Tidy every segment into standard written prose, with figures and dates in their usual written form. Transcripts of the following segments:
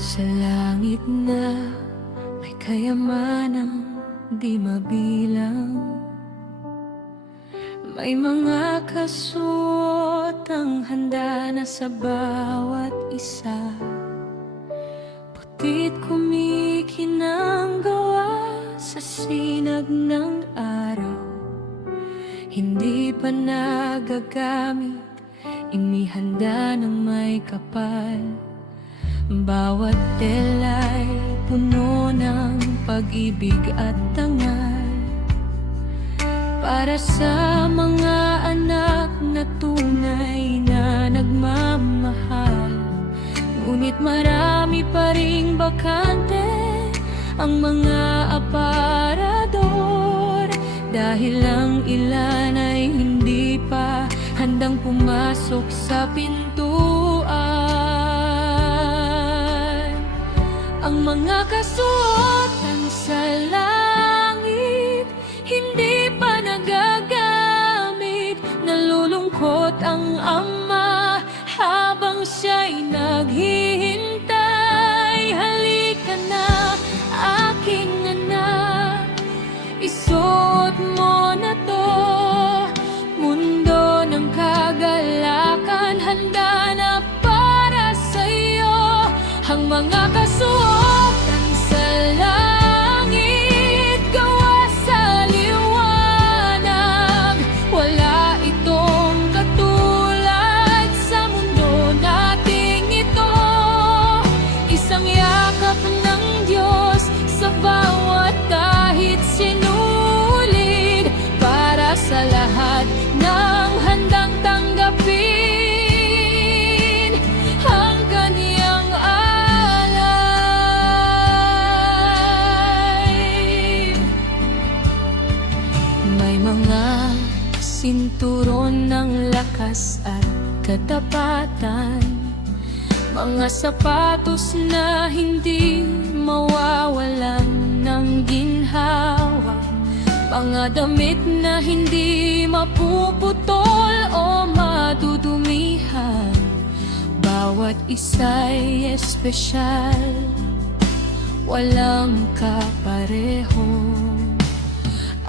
Sa langit na may kayamanang di mabilang, may mga kasuotang handa na sa bawat isa. Putit kumikinang gawa sa sinag ng araw, hindi pa nagagamit, inihanda ng may kapal. Bawat tela'y puno ng pag-ibig at tangal, para sa mga anak na tunay na nagmamahal. Ngunit marami pa ring bakante ang mga aparador, dahil ang ilan ay hindi pa handang pumasok sa pintuan. Ang mga kasuotan sa langit hindi pa nagagamit, nalulungkot ang ama habang siya'y naghihintay. Halika na, aking anak, isuot mo na to, mundo ng kagalakan handa na para sa'yo. Ang mga kasuotan sa langit gawa sa liwanag, wala itong katulad sa mundo nating ito. Isang yakap ng Diyos sa bawat kahit sinulid, para sa lahat ng handang tanggapin ang kaniyang alay. May mga sinturon ng lakas at katapatan, mga sapatos na hindi mawawalan ng ginhawa, mga damit na hindi mapuputol o madudumihan. Bawat isa'y espesyal, walang kapareho.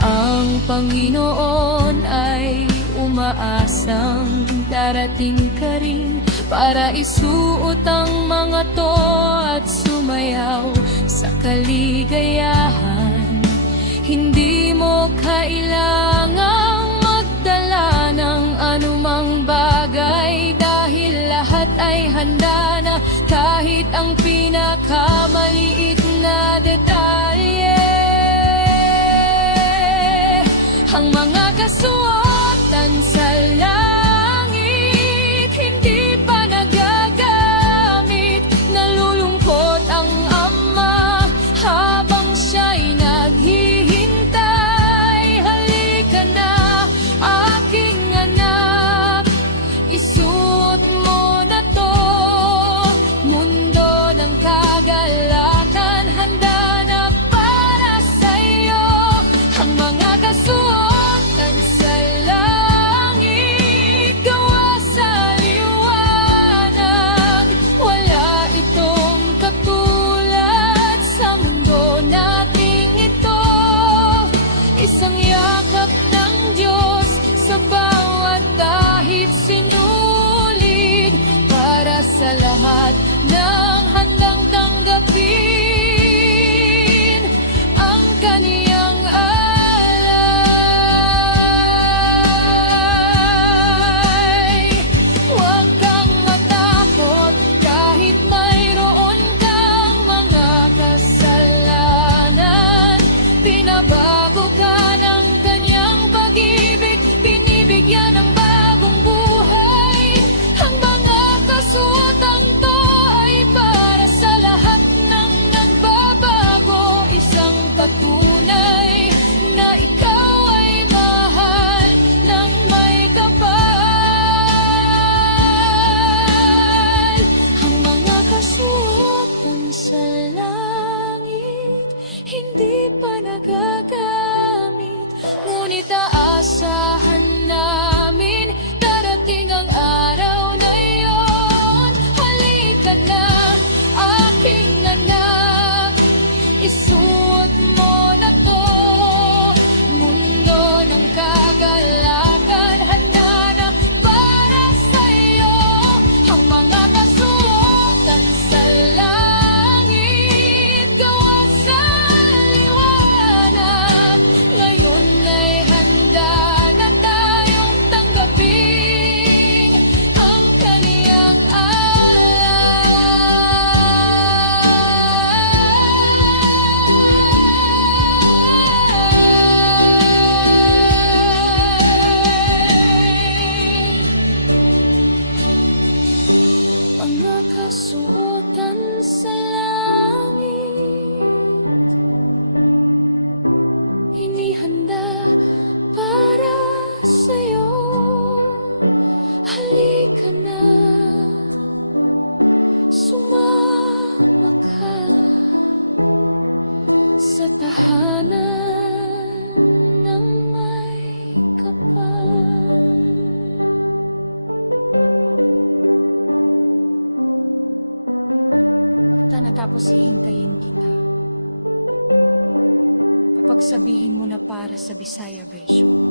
Ang Panginoon ay umaasang darating ka rin para isuot ang mga to at sumayaw sa kaligayahan. Hindi mo kailangang magdala ng anumang bagay, dahil lahat ay handa na, kahit ang pinakamaliit na detalye. Ang mga kasuotan sa langit hindi pa nagagamit, nalulungkot ang ama habang siya'y naghihintay. Halika na, aking anak, isuot mo na to, mundo ng kagalakan handa na mga kasuotan sa langit, inihanda para sa'yo. Halika na, sumama ka sa tahanan ng may kapal. At natapos hihintayin kita. Kapag sabihin mo na para sa Bisaya version.